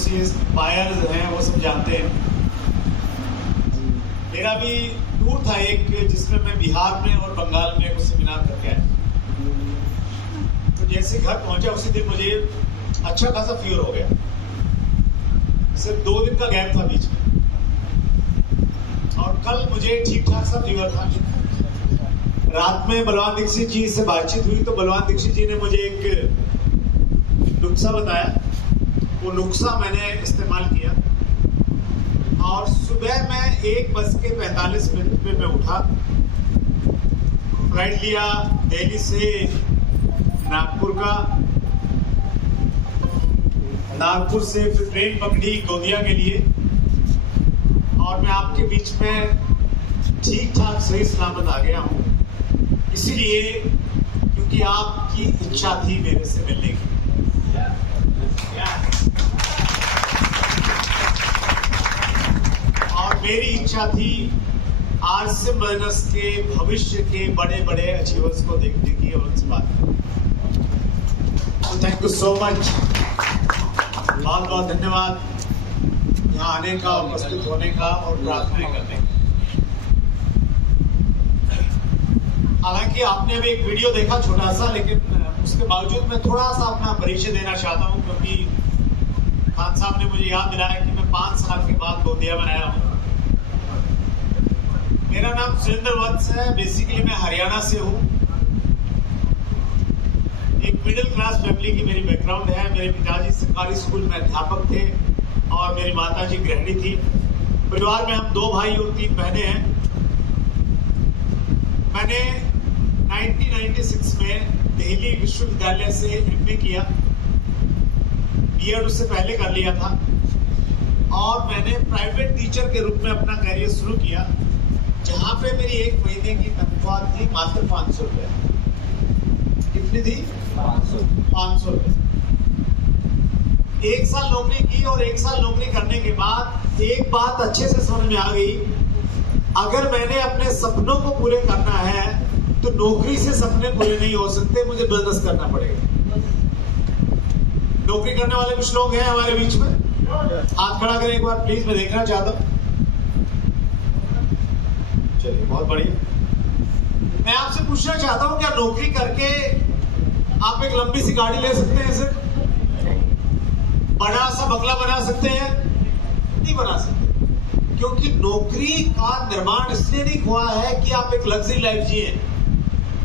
Enthusiast buyers हैं वो सब जानते हैं। मेरा भी टूर था एक, जिसमें मैं बिहार में और बंगाल में कुछ सेमिनार करके आया। तो जैसे घर पहुंचा उसी दिन मुझे अच्छा खासा फीवर हो गया। सिर्फ 2 दिन का गैप था बीच में, और कल मुझे ठीक ठाक सा फीवर था। रात में बलवान दीक्षित जी से बातचीत हुई तो बलवान दीक्षित जी ने मुझे एक नुस्खा बताया। वो नुस्खा मैंने इस्तेमाल किया, और सुबह मैं 1:45 पे मैं उठा, फ्लाइट लिया दिल्ली से नागपुर का, नागपुर से फिर ट्रेन पकड़ी गोंदिया के लिए, और मैं आपके बीच में ठीक ठाक सही सलामत आ गया हूँ। इसीलिए क्योंकि आपकी इच्छा थी मेरे से मिलने की। और मेरी इच्छा थी आज से बिजनेस के भविष्य के बड़े बड़े अचीवर्स को देखने की और उनसे बात करने। थैंक यू सो मच, बहुत बहुत धन्यवाद यहाँ आने का, उपस्थित होने का और प्रार्थनाएं करने का। हालांकि आपने अभी एक वीडियो देखा छोटा सा, लेकिन उसके बावजूद मैं थोड़ा सा अपना परिचय देना चाहता हूं, क्योंकि खान साहब ने मुझे याद दिलाया कि मैं 5 साल के बाद गोंदिया में आया हूं। मेरा नाम सुरेंद्र वत्स है। बेसिकली मैं हरियाणा से हूं। एक मिडिल क्लास फैमिली की मेरी बैकग्राउंड है। मेरे पिताजी सरकारी स्कूल में अध्यापक थे और मेरी माताजी गृहिणी थी। परिवार में हम 2 भाई और 3 बहनें हैं। मैंने 1996 में दिल्ली विश्वविद्यालय से एमए किया। बीएड उससे पहले कर लिया था, और मैंने प्राइवेट टीचर के रूप में अपना करियर शुरू किया, जहां पे मेरी 1 महीने की तनख्वाह थी मात्र 500 रुपये। कितनी थी? 500 रुपये। 1 साल नौकरी की, और 1 साल नौकरी करने के बाद एक बात अच्छे से समझ में आ गई, अगर मैंने अपने सपनों को पूरे करना है तो नौकरी से सपने पूरे नहीं हो सकते, मुझे बिजनेस करना पड़ेगा। नौकरी करने वाले कुछ लोग हैं हमारे बीच में? हाथ खड़ा करें एक बार प्लीज, मैं देखना चाहता हूं। चलिए, बहुत बढ़िया। मैं आपसे पूछना चाहता हूं, क्या नौकरी करके आप एक लंबी सी गाड़ी ले सकते हैं? सर, बड़ा सा बंगला बना सकते हैं? नहीं बना सकते, क्योंकि नौकरी का निर्माण इसलिए नहीं हुआ है कि आप एक लग्जरी लाइफ जिए,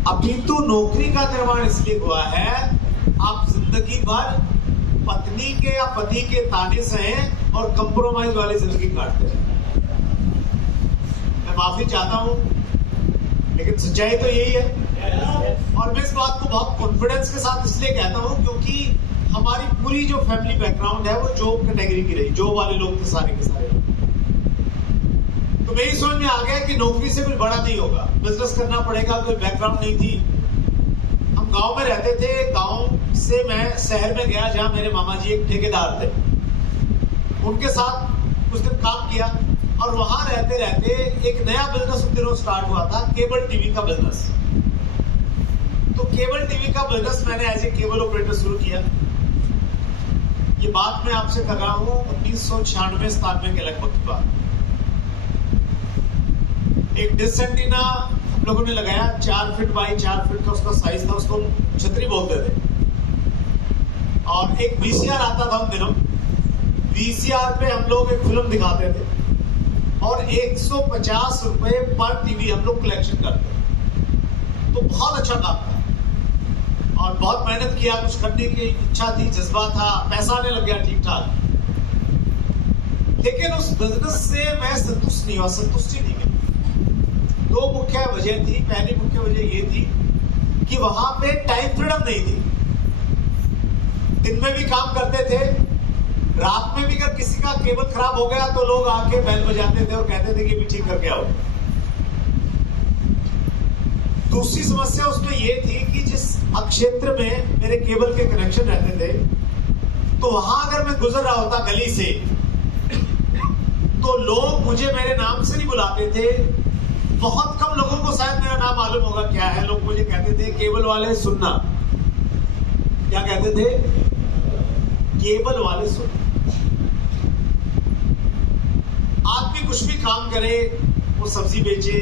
अपितु नौकरी का निर्माण इसलिए हुआ है आप जिंदगी भर पत्नी के या पति के ताने सहे और कंप्रोमाइज वाली जिंदगी काटते हैं। मैं माफी चाहता हूं, लेकिन सच्चाई तो यही है। और मैं इस बात को बहुत कॉन्फिडेंस के साथ इसलिए कहता हूं क्योंकि हमारी पूरी जो फैमिली बैकग्राउंड है वो जॉब कैटेगरी की रही, जॉब वाले लोग थे सारे के सारे। तो मेरी समझ में आ गया कि नौकरी से कुछ बड़ा नहीं होगा, बिजनेस करना पड़ेगा। कोई बैकग्राउंड नहीं थी। हम गांव में रहते थे, गांव से मैं शहर में गया जहां मेरे मामा जी एक ठेकेदार थे। उनके साथ कुछ दिन काम किया, और वहां रहते रहते एक नया बिजनेस उन दिनों स्टार्ट हुआ था, केबल टीवी का बिजनेस। तो केबल टीवी का बिजनेस मैंने एज ए केबल ऑपरेटर शुरू किया। ये बात मैं आपसे कर रहा हूँ 1996-97 के लगभग की बात। एक डिश एंटीना हम लोगों ने लगाया, 4 फीट बाई 4 फीट का उसका साइज था, उसको छतरी बोलते थे। और एक वीसीआर आता था उन दिनों। वीसीआर पे हम लोग एक फिल्म दिखाते थे, और 150 रुपए पर टीवी हम लोग कलेक्शन करते थे। तो बहुत अच्छा काम था, और बहुत मेहनत किया, कुछ करने की इच्छा थी, जज्बा था, पैसा आने लग गया ठीक ठाक। लेकिन उस बिजनेस से मैं संतुष्ट नहीं हुआ, संतुष्टि नहीं मिली। 2 मुख्य वजह थी। पहली मुख्य वजह ये थी कि वहां पे टाइम फ्रीडम नहीं थी। दिन में भी काम करते थे, रात में भी अगर किसी का केबल खराब हो गया तो लोग आके बैल बजाते थे और कहते थे कि भी ठीक करके आओ। दूसरी समस्या उसमें ये थी कि जिस क्षेत्र में मेरे केबल के कनेक्शन रहते थे, तो वहां अगर मैं गुजर रहा होता गली से, तो लोग मुझे मेरे नाम से नहीं बुलाते थे। बहुत कम लोगों को शायद मेरा नाम मालूम होगा क्या है। लोग मुझे कहते थे केबल वाले सुनना। क्या कहते थे? केबल वाले सुनना। कुछ भी काम करे, वो सब्जी बेचे,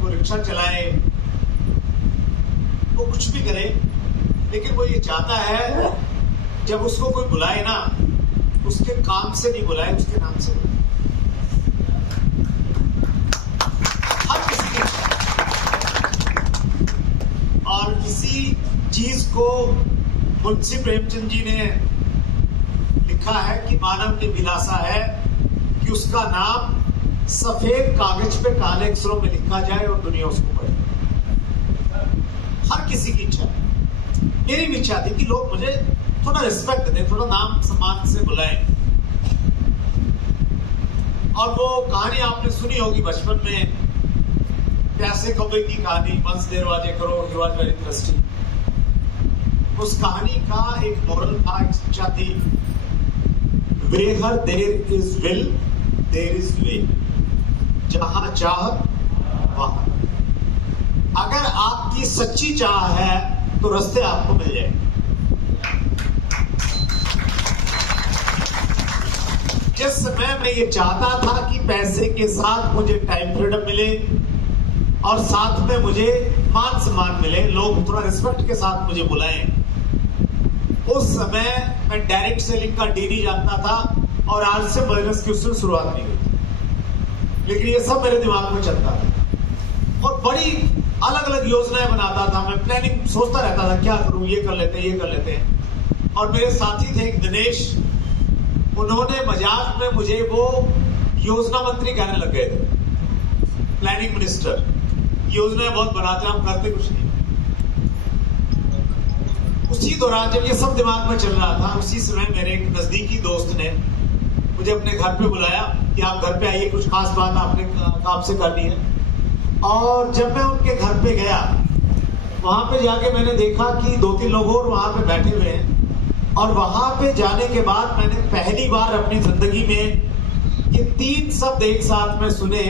वो रिक्शा चलाए, वो कुछ भी करे, लेकिन वो ये चाहता है जब उसको कोई बुलाए ना, उसके काम से नहीं बुलाए, उसके नाम से बुलाए। हर किसी की। और इसी चीज को मुंशी प्रेमचंद जी ने लिखा है कि मानव की विलासा है कि उसका नाम सफेद कागज पे काले अक्षरों में लिखा जाए और दुनिया उसको पढ़े। हर किसी की इच्छा है। मेरी भी इच्छा थी कि लोग मुझे थोड़ा रिस्पेक्ट दें, थोड़ा नाम सम्मान से बुलाएं। और वो कहानी आपने सुनी होगी बचपन में, प्यासे कौवे की कहानी, वंस देर वाजे करो, ही वाज वेरी थर्स्टी। उस कहानी का एक मोरल था, एक शिक्षा थी, where there is will there is way. जहां चाह वहां। अगर आपकी सच्ची चाह है तो रास्ते आपको मिल जाएंगे। जिस समय मैं ये चाहता था कि पैसे के साथ मुझे टाइम फ्रीडम मिले और साथ में मुझे मान सम्मान मिले, लोग थोड़ा रिस्पेक्ट के साथ मुझे बुलाएं, उस समय मैं डायरेक्ट सेलिंग का डी नहीं जानता था और आज से बिजनेस की उससे शुरुआत नहीं हुई। लेकिन ये सब मेरे दिमाग में चलता था और बड़ी अलग अलग योजनाएं बनाता था। मैं प्लानिंग सोचता रहता था, क्या करूं, ये कर लेते हैं, ये कर लेते हैं। और मेरे साथी थे एक दिनेश, उन्होंने मजाक में मुझे वो योजना मंत्री कहने लग गए थे, प्लानिंग मिनिस्टर। योजनाएं बहुत बनाते हैं, हम करते कुछ नहीं। उसी दौरान जब ये सब दिमाग में चल रहा था, उसी समय मेरे एक नजदीकी दोस्त ने मुझे अपने घर पे बुलाया कि आप घर पे आइए, कुछ खास बात आपसे करनी है। और जब मैं उनके घर पे गया, वहां पे जाके मैंने देखा कि 2-3 लोग और वहां पे बैठे हुए हैं। और वहां पे जाने के बाद मैंने पहली बार अपनी जिंदगी में ये 3 शब्द एक साथ में सुने,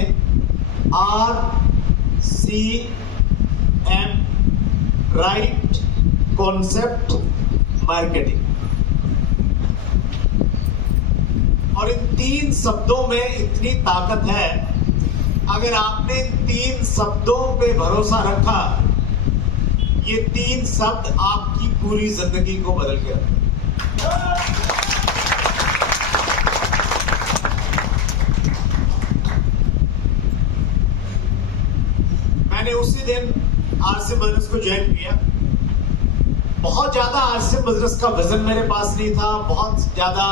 RCM, राइट कॉन्सेप्ट मार्केटिंग। और इन 3 शब्दों में इतनी ताकत है, अगर आपने 3 शब्दों पे भरोसा रखा, ये 3 शब्द आपकी पूरी जिंदगी को बदल के रखें। मैंने उसी दिन RCM बिजनेस को ज्वाइन किया। बहुत ज्यादा RCM बिजनेस का विजन मेरे पास नहीं था, बहुत ज्यादा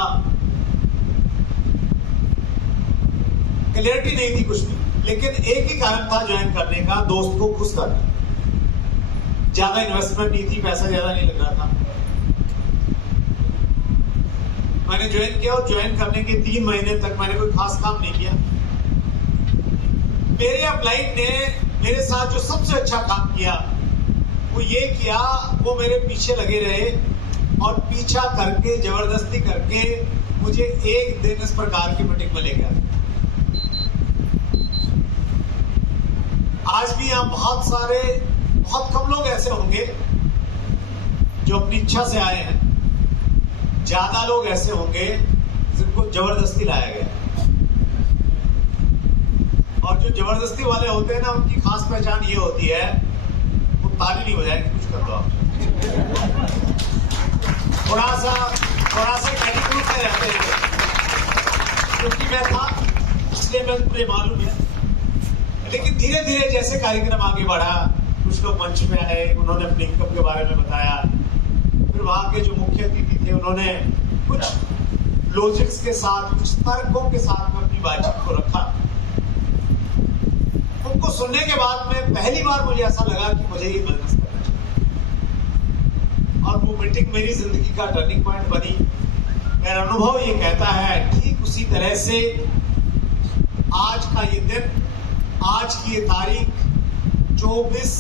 क्लियरिटी नहीं थी कुछ भी, लेकिन एक ही कारण था ज्वाइन करने का, दोस्त को खुश करना। ज्यादा इन्वेस्टमेंट नहीं थी, पैसा ज्यादा नहीं लग रहा था। मैंने ज्वाइन किया और ज्वाइन करने के 3 महीने तक मैंने कोई खास काम नहीं किया। मेरे अपलाइन ने मेरे साथ जो सबसे अच्छा काम किया वो ये किया, वो मेरे पीछे लगे रहे और पीछा करके, जबरदस्ती करके मुझे एक दिन इस प्रकार की मीटिंग में ले गया। आज भी यहाँ बहुत कम लोग ऐसे होंगे जो अपनी इच्छा से आए हैं। ज्यादा लोग ऐसे होंगे जिनको जबरदस्ती लाया गया। और जो जबरदस्ती वाले होते हैं ना, उनकी खास पहचान ये होती है, वो ताली नहीं बजाएंगे, कुछ कर दो आप। थोड़ा सा कैटेगरी में रहते हैं, क्योंकि मैं था इसलिए मुझे मालूम है। लेकिन धीरे धीरे जैसे कार्यक्रम आगे बढ़ा, कुछ लोग मंच पे आए, उन्होंने अपने इनकम के बारे में बताया। फिर वहां के जो मुख्य अतिथि थे, उन्होंने कुछ लॉजिक्स के साथ, कुछ तर्कों के साथ में अपनी बातचीत को रखा। उनको सुनने के बाद में पहली बार मुझे ऐसा लगा कि मुझे ये बिजनेस करना चाहिए। और वो मीटिंग मेरी जिंदगी का टर्निंग पॉइंट बनी। मेरा अनुभव ये कहता है, ठीक उसी तरह से आज का ये दिन, आज की ये तारीख 24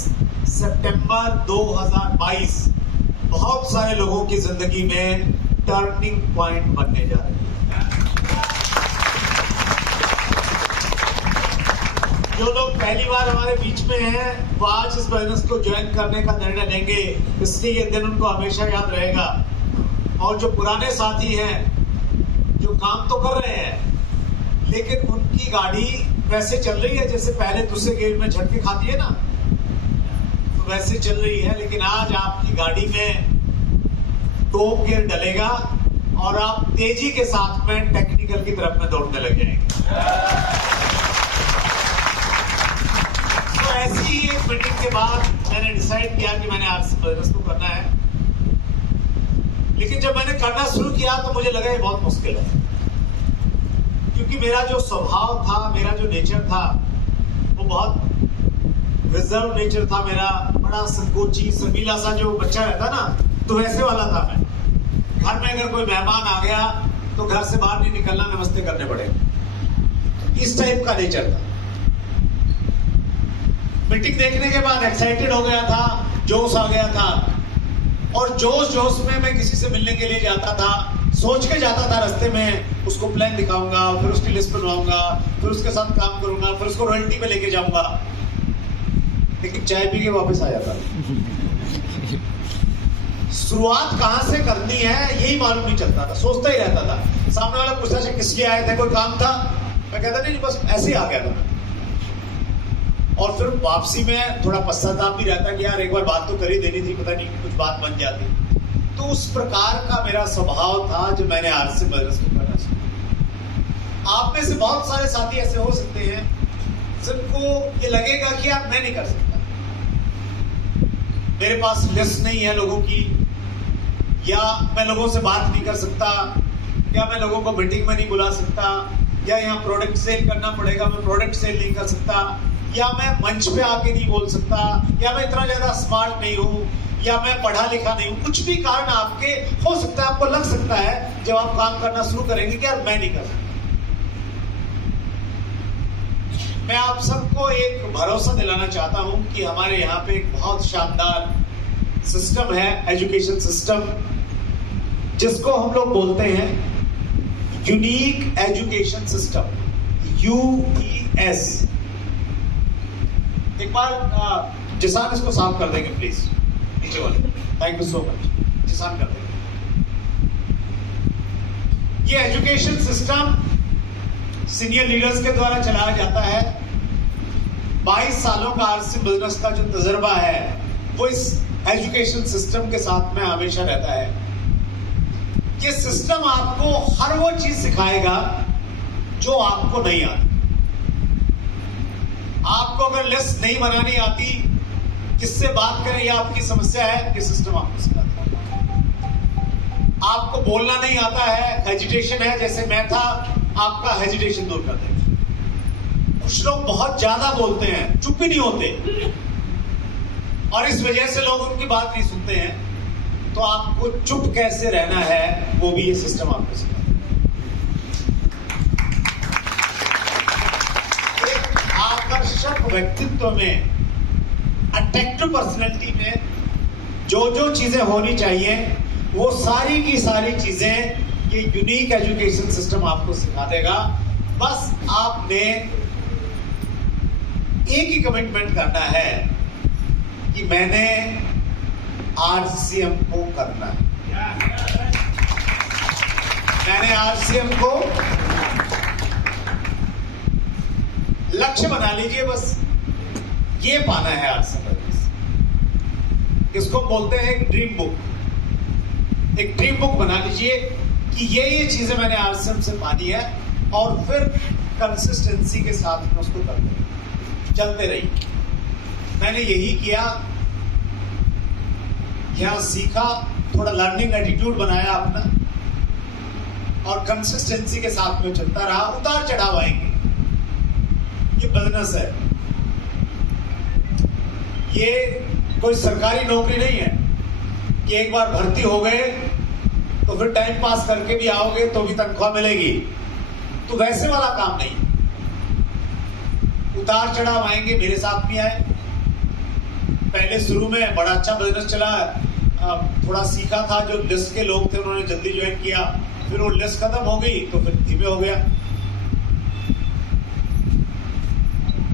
सितंबर 2022 बहुत सारे लोगों की जिंदगी में टर्निंग पॉइंट बनने जा रही है। जो लोग पहली बार हमारे बीच में हैं, वो आज इस बिजनेस को ज्वाइन करने का निर्णय लेंगे, इसलिए ये दिन उनको हमेशा याद रहेगा। और जो पुराने साथी हैं, जो काम तो कर रहे हैं लेकिन उनकी गाड़ी वैसे चल रही है जैसे पहले दूसरे गेयर में झटके खाती है ना, तो वैसे चल रही है। लेकिन आज आपकी गाड़ी में टॉप गियर डलेगा और आप तेजी के साथ में टेक्निकल की तरफ में दौड़ने लग जाएंगे। तो ऐसी ही एक मीटिंग के बाद मैंने डिसाइड किया कि मैंने आरसी बिजनेस को करना है। लेकिन जब मैंने करना शुरू किया तो मुझे लगा ये बहुत मुश्किल है, क्योंकि मेरा जो स्वभाव था, मेरा जो नेचर था, वो बहुत रिजर्व नेचर था मेरा। बड़ा संकोची शर्मीला सा जो बच्चा रहता ना, तो वैसे वाला था मैं। घर में अगर कोई मेहमान आ गया तो घर से बाहर नहीं निकलना, नमस्ते करने पड़ेगा, इस टाइप का नेचर था। मीटिंग देखने के बाद एक्साइटेड हो गया था, जोश आ गया था, और जोश में मैं किसी से मिलने के लिए जाता था, सोच के जाता था रास्ते में उसको प्लान दिखाऊंगा, फिर उसकी लिस्ट बनवाऊंगा, फिर उसके साथ काम करूंगा, फिर उसको रॉयल्टी पे लेके जाऊंगा। लेकिन चाय पी के वापस आ जाता। शुरुआत कहां से करनी है यही मालूम नहीं चलता था, सोचता ही रहता था। सामने वाला पूछता था किस लिए आए थे, कोई काम था? मैं कहता नहीं, बस ऐसे ही आ गया था। और फिर वापसी में थोड़ा पश्चाताप भी रहता कि यार एक बार बात तो कर ही देनी थी, पता नहीं कुछ बात बन जाती। तो उस प्रकार का मेरा स्वभाव था जो मैंने आरसी बिजनेस को करना शुरू। आप में से बहुत सारे साथी ऐसे हो सकते हैं जिनको ये लगेगा कि यार मैं नहीं कर सकता, मेरे पास लिस्ट नहीं है लोगों की, या मैं लोगों से बात नहीं कर सकता, या मैं लोगों को मीटिंग में नहीं बुला सकता, या यहाँ प्रोडक्ट सेल करना पड़ेगा, मैं प्रोडक्ट सेल नहीं कर सकता, या मैं मंच पे आके नहीं बोल सकता, या मैं इतना ज्यादा स्मार्ट नहीं हूं, या मैं पढ़ा लिखा नहीं हूं। कुछ भी कारण आपके हो सकता है, आपको लग सकता है जब आप काम करना शुरू करेंगे कि यार मैं नहीं कर सकता। मैं आप सबको एक भरोसा दिलाना चाहता हूं कि हमारे यहाँ पे एक बहुत शानदार सिस्टम है, एजुकेशन सिस्टम, जिसको हम लोग बोलते हैं यूनिक एजुकेशन सिस्टम, UES। एक बार जिसान इसको साफ कर देंगे प्लीज, नीचे वाले। थैंक यू सो मच, जिसान कर देंगे। ये एजुकेशन सिस्टम सीनियर लीडर्स के द्वारा चलाया जाता है। 22 सालों का आरसी बिजनेस का जो तजुर्बा है वो इस एजुकेशन सिस्टम के साथ में हमेशा रहता है। ये सिस्टम आपको हर वो चीज सिखाएगा जो आपको नहीं आती। आपको अगर लिस्ट नहीं बनानी आती, किससे बात करें ये आपकी समस्या है, ये सिस्टम आपको सिखाता है। आपको बोलना नहीं आता है, हेजिटेशन है, जैसे मैं था, आपका हेजिटेशन दूर कर देगा। कुछ लोग बहुत ज्यादा बोलते हैं, चुप ही नहीं होते, और इस वजह से लोग उनकी बात नहीं सुनते हैं। तो आपको चुप कैसे रहना है वो भी ये सिस्टम आपको सिखाता है। आकर्षक व्यक्तित्व में, अट्रैक्टिव पर्सनैलिटी में जो चीजें होनी चाहिए वो सारी की सारी चीजें ये यूनिक एजुकेशन सिस्टम आपको सिखा देगा। बस आपने एक ही कमिटमेंट करना है कि मैंने RCM को करना है। मैंने RCM को लक्ष्य बना लीजिए, बस ये पाना है RCM। इसको बोलते हैं एक ड्रीम बुक। एक ड्रीम बुक बना लीजिए कि ये चीजें मैंने RCM से पानी है, और फिर कंसिस्टेंसी के साथ में उसको करते रहिए, चलते रहिए। मैंने यही किया, यहां सीखा, थोड़ा लर्निंग एटीट्यूड बनाया अपना, और कंसिस्टेंसी के साथ में चलता रहा। उतार चढ़ाव आएंगे, ये बिजनेस है, ये कोई सरकारी नौकरी नहीं है कि एक बार भर्ती हो गए तो फिर टाइम पास करके भी आओगे तो भी तनख्वाह मिलेगी। तो वैसे वाला काम नहीं, उतार चढ़ाव आएंगे। मेरे साथ भी आए, पहले शुरू में बड़ा अच्छा बिजनेस चला, थोड़ा सीखा था, जो लिस्ट के लोग थे उन्होंने जल्दी ज्वाइन किया, फिर वो लिस्ट खत्म हो गई तो फिर धीमे हो गया।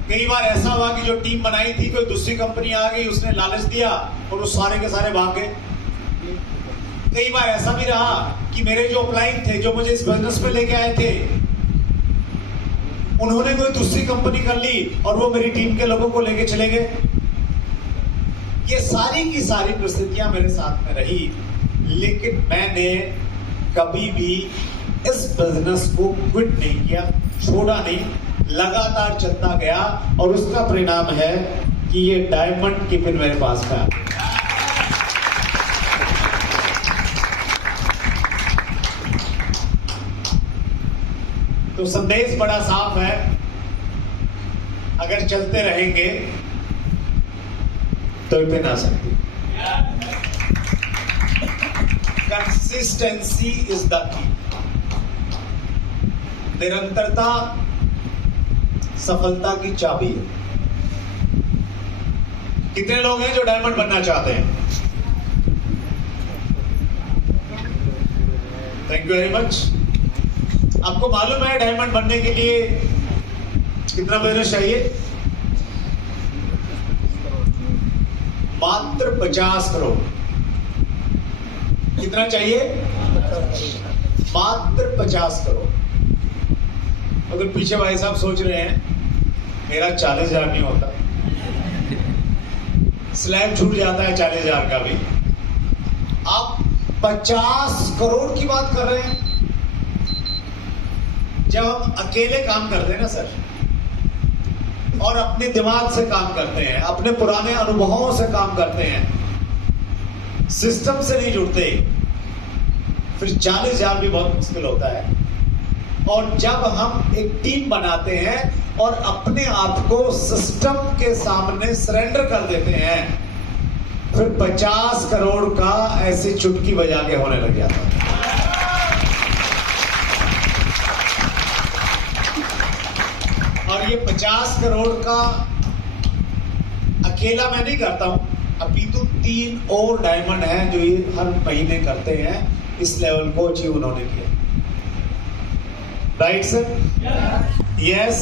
कई बार ऐसा हुआ कि जो टीम बनाई थी कोई दूसरी कंपनी आ गई, उसने लालच दिया और वो सारे के सारे भाग गए। कई बार ऐसा भी रहा कि मेरे जो क्लाइंट थे, जो मुझे इस बिजनेस पे लेके आए थे, उन्होंने कोई दूसरी कंपनी कर ली और वो मेरी टीम के लोगों को लेके चले गए। ये सारी की सारी परिस्थितियां मेरे साथ में रही, लेकिन मैंने कभी भी इस बिजनेस को क्विट नहीं किया, छोड़ा नहीं, लगातार चलता गया और उसका परिणाम है कि ये डायमंड की पिन मेरे पास है। तो संदेश बड़ा साफ है, अगर चलते रहेंगे तो पिन आ सकती। Consistency is the key. निरंतरता सफलता की चाबी है। कितने लोग हैं जो डायमंड बनना चाहते हैं? Thank you very much. आपको मालूम है डायमंड बनने के लिए कितना बिजनेस चाहिए? मात्र 50 करोड़। कितना चाहिए? मात्र 50 करोड़। अगर पीछे भाई साहब सोच रहे हैं मेरा 40,000 नहीं होता, स्लैब छूट जाता है 40,000 का भी, आप 50 करोड़ की बात कर रहे हैं। जब हम अकेले काम करते हैं ना सर, और अपने दिमाग से काम करते हैं, अपने पुराने अनुभवों से काम करते हैं, सिस्टम से नहीं जुड़ते, फिर 40,000 भी बहुत मुश्किल होता है। और जब हम एक टीम बनाते हैं और अपने आप को सिस्टम के सामने सरेंडर कर देते हैं, फिर 50 करोड़ का ऐसी चुटकी बजा के होने लग जाता है। और ये 50 करोड़ का अकेला मैं नहीं करता हूं, अभी तो 3 और डायमंड हैं जो ये हर महीने करते हैं, इस लेवल को अचीव उन्होंने किया। Right sir? यस।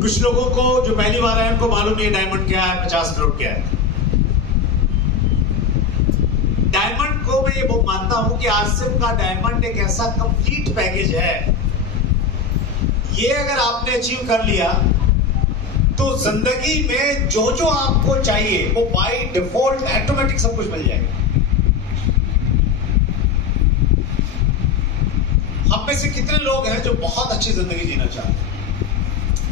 कुछ लोगों को जो पहली बार आए उनको मालूम नहीं है डायमंड क्या है, 50 करोड़ क्या है। डायमंड को मैं ये मानता हूं कि आसिफ का डायमंड एक ऐसा कंप्लीट पैकेज है, ये अगर आपने अचीव कर लिया तो जिंदगी में जो जो आपको चाहिए वो बाय डिफॉल्ट ऑटोमेटिक सब कुछ मिल जाएगा। हम में से कितने लोग हैं जो बहुत अच्छी जिंदगी जीना चाहते हैं?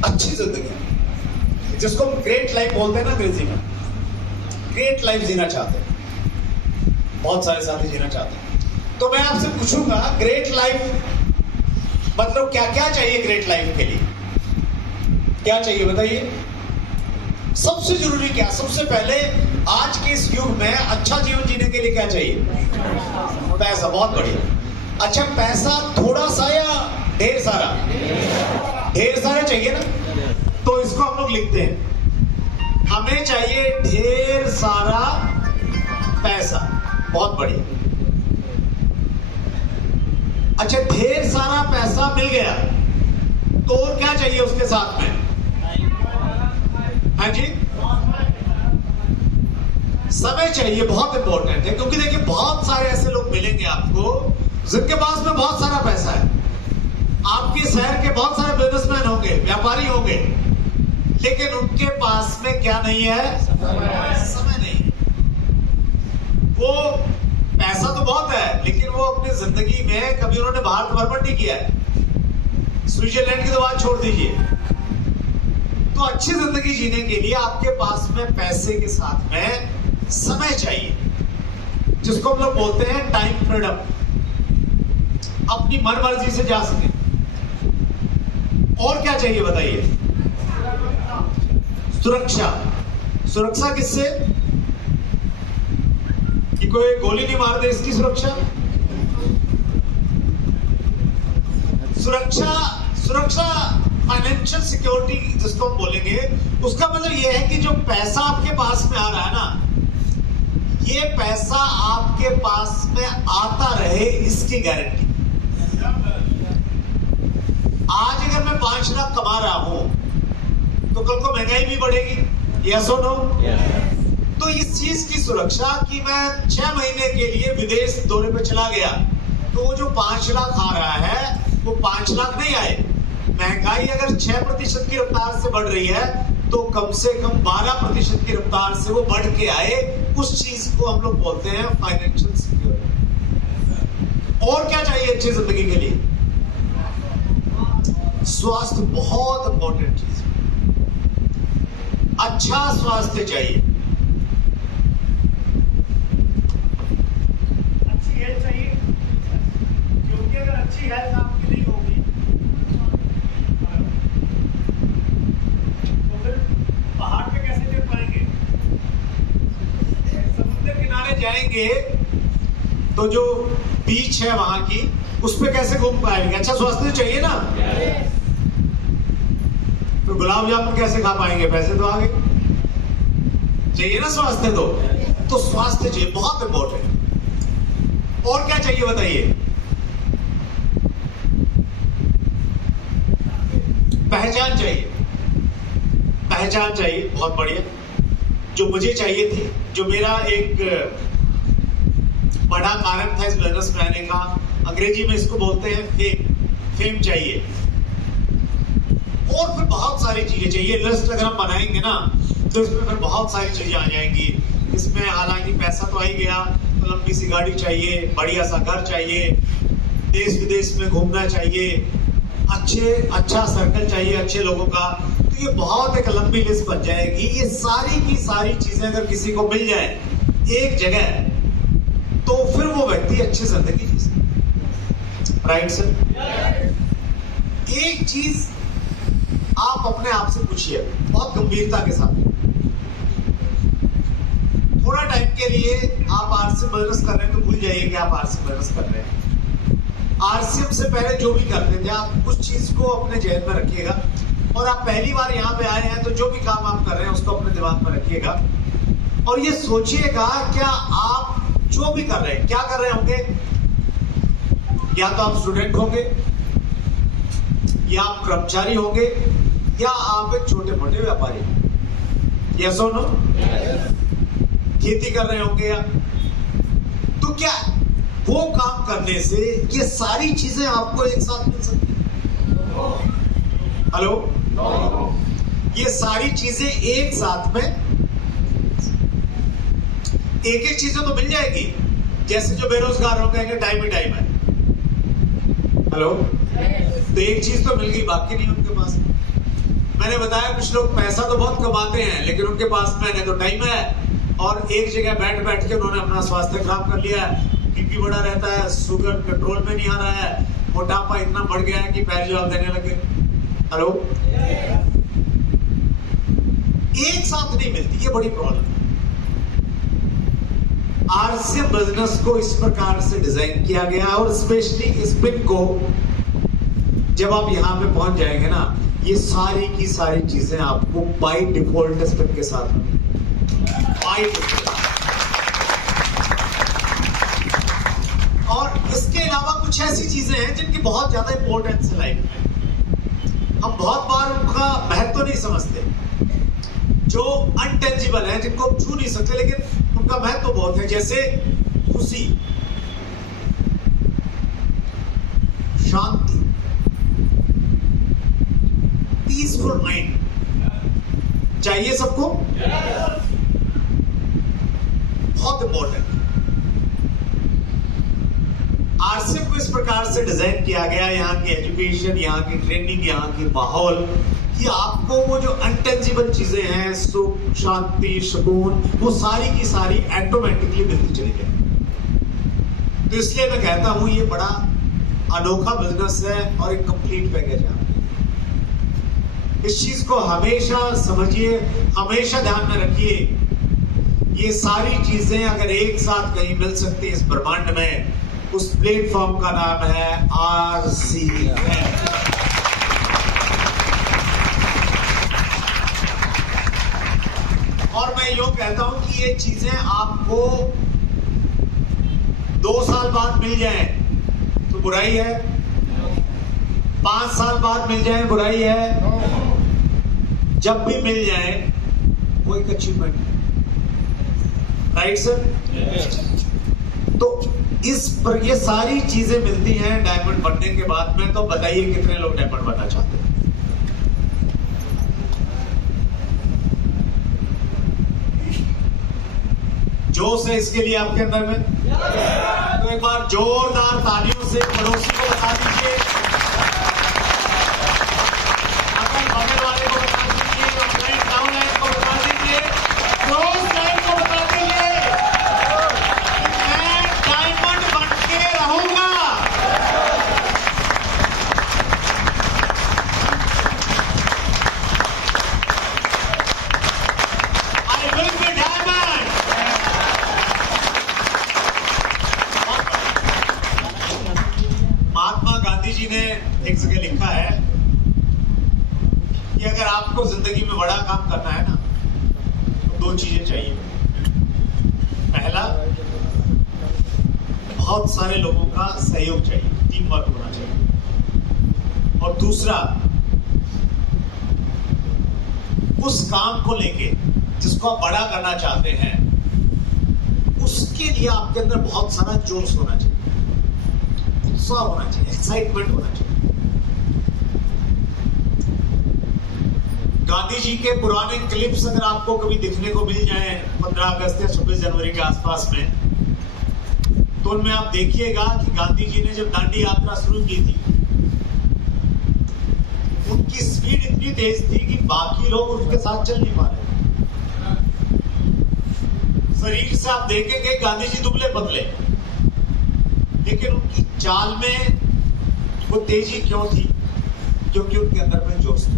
अच्छी जिंदगी जिसको हम ग्रेट लाइफ बोलते हैं ना अंग्रेजी में, ग्रेट लाइफ जीना चाहते हैं, बहुत सारे साथी जीना चाहते हैं। तो मैं आपसे पूछूंगा ग्रेट लाइफ मतलब क्या क्या चाहिए? ग्रेट लाइफ के लिए क्या चाहिए बताइए? सबसे जरूरी क्या? सबसे पहले आज के इस युग में अच्छा जीवन जीने के लिए क्या चाहिए? पैसा। बहुत बढ़िया। अच्छा, पैसा थोड़ा सा या ढेर सारा? ढेर सारा चाहिए ना, तो इसको हम लोग लिखते हैं, हमें चाहिए ढेर सारा पैसा। बहुत बढ़िया। अच्छा, ढेर सारा पैसा मिल गया तो और क्या चाहिए उसके साथ में? हाँ जी, समय चाहिए। बहुत इंपॉर्टेंट है, क्योंकि देखिए बहुत सारे ऐसे लोग मिलेंगे आपको जिनके पास में बहुत सारा पैसा है। आपके शहर के बहुत सारे बिजनेसमैन होंगे, व्यापारी होंगे, लेकिन उनके पास में क्या नहीं है? समय नहीं है। वो पैसा तो बहुत है, लेकिन वो अपनी जिंदगी में कभी उन्होंने बाहर भ्रमण नहीं किया है। स्विट्जरलैंड की तो बात छोड़ दीजिए। तो अच्छी जिंदगी जीने के लिए आपके पास में पैसे के साथ में समय चाहिए, जिसको हम लोग बोलते हैं टाइम फ्रीडम। अपनी मन मर्जी से जा सके। और क्या चाहिए बताइए? सुरक्षा। सुरक्षा किससे? कि कोई गोली नहीं मार दे, इसकी सुरक्षा। सुरक्षा फाइनेंशियल सिक्योरिटी जिसको हम बोलेंगे, उसका मतलब यह है कि जो पैसा आपके पास में आ रहा है ना, ये पैसा आपके पास में आता रहे, इसकी गारंटी। आज अगर मैं 5 लाख कमा रहा हूं तो कल को महंगाई भी बढ़ेगी। यस और नो? तो इस चीज की सुरक्षा कि मैं 6 महीने के लिए विदेश दौरे पे चला गया तो वो जो 5 लाख आ रहा है वो 5 लाख नहीं आए। महंगाई अगर 6% की रफ्तार से बढ़ रही है तो कम से कम 12% की रफ्तार से वो बढ़ के आए। उस चीज को हम लोग बोलते हैं फाइनेंशियल सिक्योरिटी। और क्या चाहिए अच्छी जिंदगी के लिए? स्वास्थ्य बहुत इंपॉर्टेंट चीज है। अच्छा स्वास्थ्य चाहिए, अच्छी हेल्थ चाहिए, क्योंकि अगर अच्छी हेल्थ आपकी नहीं होगी तो फिर पहाड़ पे कैसे चढ़ पाएंगे? समुद्र किनारे जाएंगे तो जो बीच है वहां की, उस पे कैसे घूम पाएंगे? अच्छा स्वास्थ्य चाहिए ना। तो गुलाब जामुन कैसे खा पाएंगे? पैसे तो आगे चाहिए ना स्वास्थ्य। तो स्वास्थ्य चाहिए, बहुत इंपॉर्टेंट। और क्या चाहिए बताइए? पहचान चाहिए, पहचान चाहिए, बहुत बढ़िया। जो मुझे चाहिए थी, जो मेरा एक बड़ा कारण था इस बिजनेस में आने का, अंग्रेजी में इसको बोलते हैं फेम। फेम चाहिए, और फिर बहुत सारी चीजें चाहिए। लिस्ट अगर हम बनाएंगे ना तो इसमें फिर बहुत सारी चीजें आ जाएंगी। इसमें हालांकि पैसा तो आ ही गया, तो लंबी सी गाड़ी चाहिए, बढ़िया सा घर चाहिए, देश विदेश में घूमना चाहिए, अच्छा सर्कल चाहिए अच्छे लोगों का। तो ये बहुत एक लंबी लिस्ट बन जाएगी। ये सारी की सारी चीजें अगर किसी को मिल जाए एक जगह, तो फिर वो व्यक्ति अच्छी जिंदगी जी सकता। Right sir? एक चीज आप अपने आप से पूछिए बहुत गंभीरता के साथ। थोड़ा टाइम के लिए आप आरसीएम बिजनेस कर रहे हैं तो भूल जाइए कि आप आरसीएम बिजनेस कर रहे हैं। आरसीएम से पहले जो भी करते थे, आप उस चीज को अपने जहन में रखिएगा। और आप पहली बार यहाँ पे आए हैं तो जो भी काम आप कर रहे हैं उसको अपने दिमाग में रखिएगा, और ये सोचिएगा क्या आप जो भी कर रहे हैं, क्या कर रहे होंगे? या तो आप स्टूडेंट होंगे, या आप कर्मचारी होंगे, या आप एक छोटे मोटे व्यापारी। यस और नो? खेती कर रहे होंगे या तो क्या वो काम करने से ये सारी चीजें आपको एक साथ मिल सकती हैं? हेलो? ये सारी चीजें एक साथ में एक चीजें तो मिल जाएगी। जैसे जो बेरोजगार हो कहेंगे टाइम ही टाइम है। हेलो? तो एक चीज तो मिल गई, बाकी नहीं उनके पास। मैंने बताया कुछ लोग पैसा तो बहुत कमाते हैं लेकिन उनके पास में न तो टाइम है, और एक जगह बैठ के उन्होंने अपना स्वास्थ्य खराब कर लिया है। बीपी बढ़ा रहता है, शुगर कंट्रोल में नहीं आ रहा है, मोटापा इतना बढ़ गया है कि पैर जवाब देने लगे। हेलो? एक साथ नहीं मिलती, ये बड़ी प्रॉब्लम है। आरसीएम बिजनेस को इस प्रकार से डिजाइन किया गया, और स्पेशली स्पिन को जब आप यहां पे पहुंच जाएंगे ना, ये सारी की सारी चीजें आपको बाय डिफॉल्ट स्पिन के साथ बाय डिफॉल्ट। और इसके अलावा कुछ ऐसी चीजें हैं जिनकी बहुत ज्यादा इंपॉर्टेंस है लाइफ में। हम बहुत बार उनका महत्व नहीं समझते, जो अनटेंजिबल है, जिनको हम छू नहीं सकते, लेकिन उनका महत्व बहुत है। जैसे खुशी, शांति, पीसफुल माइंड चाहिए सबको, बहुत इंपॉर्टेंट। आरसीएम को इस प्रकार से डिजाइन किया गया, यहाँ की एजुकेशन, यहाँ की ट्रेनिंग, यहाँ की माहौल, कि आपको वो जो अनटेंजिबल चीजें हैं, सुख, शांति, सुकून, वो सारी की सारी ऑटोमेटिकली मिलती चली जाए। तो इसलिए मैं कहता हूं ये बड़ा अनोखा बिजनेस है और एक कंप्लीट पैकेज है। इस चीज को हमेशा समझिए, हमेशा ध्यान में रखिए। ये सारी चीजें अगर एक साथ कहीं मिल सकती है इस ब्रह्मांड में, उस प्लेटफॉर्म का नाम है आरसीएम। और मैं यूं कहता हूं कि ये चीजें आपको 2 साल बाद मिल जाएं तो बुराई है, 5 साल बाद मिल जाए बुराई है, जब भी मिल जाए वो एक अचीवमेंट है। Right sir? तो ये सारी चीजें मिलती हैं डायमंड बनने के बाद में। तो बताइए कितने लोग डायमंड बनना चाहते हैं? जोश है इसके लिए आपके अंदर में? तो एक बार जोरदार तालियों से पड़ोसी को बता दीजिए, अगल बगल वाले को बता दीजिए, अपने टाउन लाइन को बता दीजिए, क्रॉस लाइन को बता दीजिए कि मैं डायमंड बन के रहूंगा। I will be diamond. Mahatma Gandhi ji ने एक जगह लिखा है कि अगर आपको जिंदगी में बड़ा काम करना है ना, तो दो चीजें चाहिए। पहला, बहुत सारे लोगों का सहयोग चाहिए, टीम वर्क होना चाहिए। और दूसरा, उस काम को लेके जिसको आप बड़ा करना चाहते हैं, उसके लिए आपके अंदर बहुत सारा जोश होना चाहिए, उत्साह होना चाहिए, एक्साइटमेंट होना चाहिए। गांधी जी के पुराने क्लिप्स अगर आपको कभी दिखने को मिल जाए 15 अगस्त या 26 जनवरी के आसपास में, तो उनमें आप देखिएगा कि गांधी जी ने जब दांडी यात्रा शुरू की थी, उनकी स्पीड इतनी तेज थी कि बाकी लोग उनके साथ चल नहीं पा रहे। शरीर से आप देखेंगे गांधी जी दुबले पतले, लेकिन उनकी चाल में वो तेजी क्यों थी? क्योंकि उनके अंदर में जोश था।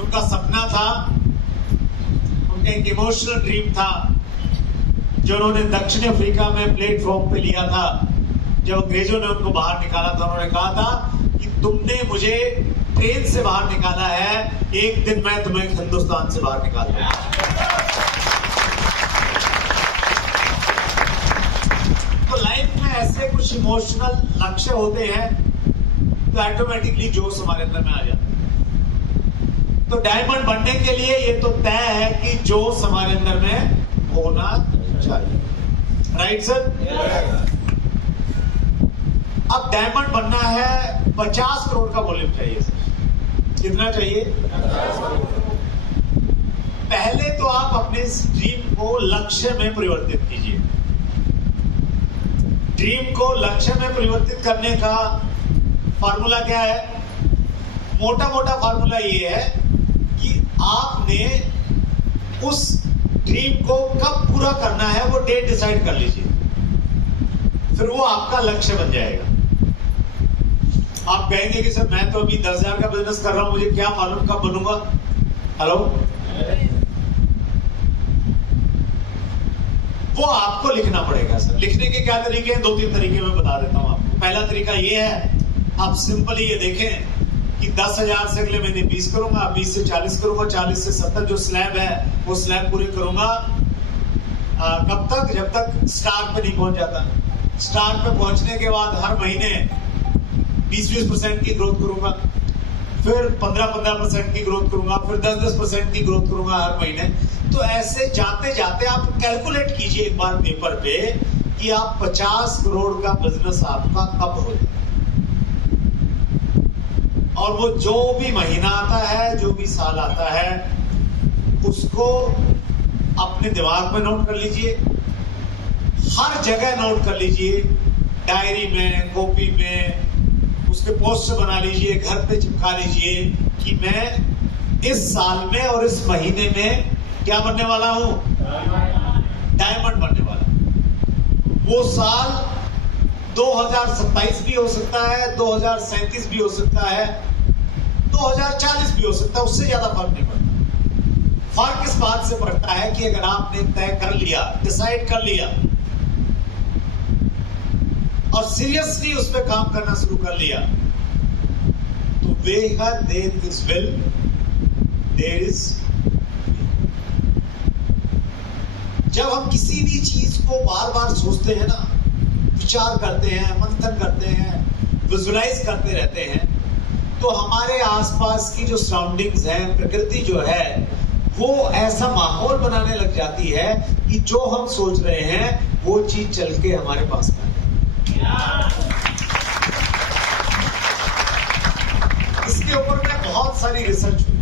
उनका सपना था, उनका एक इमोशनल ड्रीम था, जो उन्होंने दक्षिण अफ्रीका में प्लेटफॉर्म पे लिया था। जब अंग्रेजों ने उनको बाहर निकाला था, उन्होंने कहा था कि तुमने मुझे ट्रेन से बाहर निकाला है, एक दिन मैं तुम्हें हिंदुस्तान से बाहर निकाल दूंगा। तो लाइफ में ऐसे कुछ इमोशनल लक्ष्य होते हैं, तो ऑटोमेटिकली जोश हमारे अंदर में आ जाता है। तो डायमंड बनने के लिए ये तो तय है कि जोश हमारे अंदर में होना चाहिए। Right sir? अब डायमंड बनना है, 50 करोड़ का वॉल्यूम चाहिए सर। कितना चाहिए? पहले तो आप अपने इस ड्रीम को लक्ष्य में परिवर्तित कीजिए। ड्रीम को लक्ष्य में परिवर्तित करने का फॉर्मूला क्या है? मोटा मोटा फॉर्मूला ये है कि आपने उस ड्रीम को कब पूरा करना है, वो डेट डिसाइड कर लीजिए, फिर वो आपका लक्ष्य बन जाएगा। आप कहेंगे कि सर मैं तो अभी 10,000 का बिजनेस कर रहा हूं, मुझे क्या मालूम कब बनूंगा। हेलो, वो आपको लिखना पड़ेगा सर। लिखने के क्या तरीके हैं? 2-3 तरीके मैं बता देता हूं आपको। पहला तरीका ये है, आप सिंपली ये देखें कि 10,000 से अगले महीने 20 करूंगा, 20 से 40 करूंगा, 40 से 70 जो स्लैब है वो स्लैब पूरे करूंगा। कब तक? जब तक स्टार पे नहीं पहुंच जाता। स्टार पे पहुंचने के बाद हर महीने 20-20% की ग्रोथ करूंगा, फिर 15-15% की ग्रोथ करूंगा, फिर 10-10% की ग्रोथ करूंगा हर महीने। तो ऐसे जाते जाते आप कैलकुलेट कीजिए एक बार पेपर पे कि आप 50 करोड़ का बिजनेस आपका कब हो जाए। और वो जो भी महीना आता है, जो भी साल आता है, उसको अपने दिमाग में नोट कर लीजिए, हर जगह नोट कर लीजिए, डायरी में, कॉपी में, उसके पोस्टर बना लीजिए, घर पे चिपका लीजिए कि मैं इस साल में और इस महीने में क्या बनने वाला हूं? डायमंड बनने वाला। वो साल 2027 भी हो सकता है, 2037 भी हो सकता है, 2040 भी हो सकता है, उससे ज्यादा फर्क नहीं पड़ता। फर्क इस बात से पड़ता है कि अगर आपने तय कर लिया, डिसाइड कर लिया और सीरियसली उस पर काम करना शुरू कर लिया, तो where there is will, there is। जब हम किसी भी चीज को बार बार सोचते हैं ना, विचार करते हैं, मंथन करते हैं, विजुलाइज करते रहते हैं, तो हमारे आसपास की जो सराउंडिंग्स हैं, प्रकृति जो है, वो ऐसा माहौल बनाने लग जाती है कि जो हम सोच रहे हैं वो चीज चल के हमारे पास में इसके ऊपर में बहुत सारी रिसर्च हुई।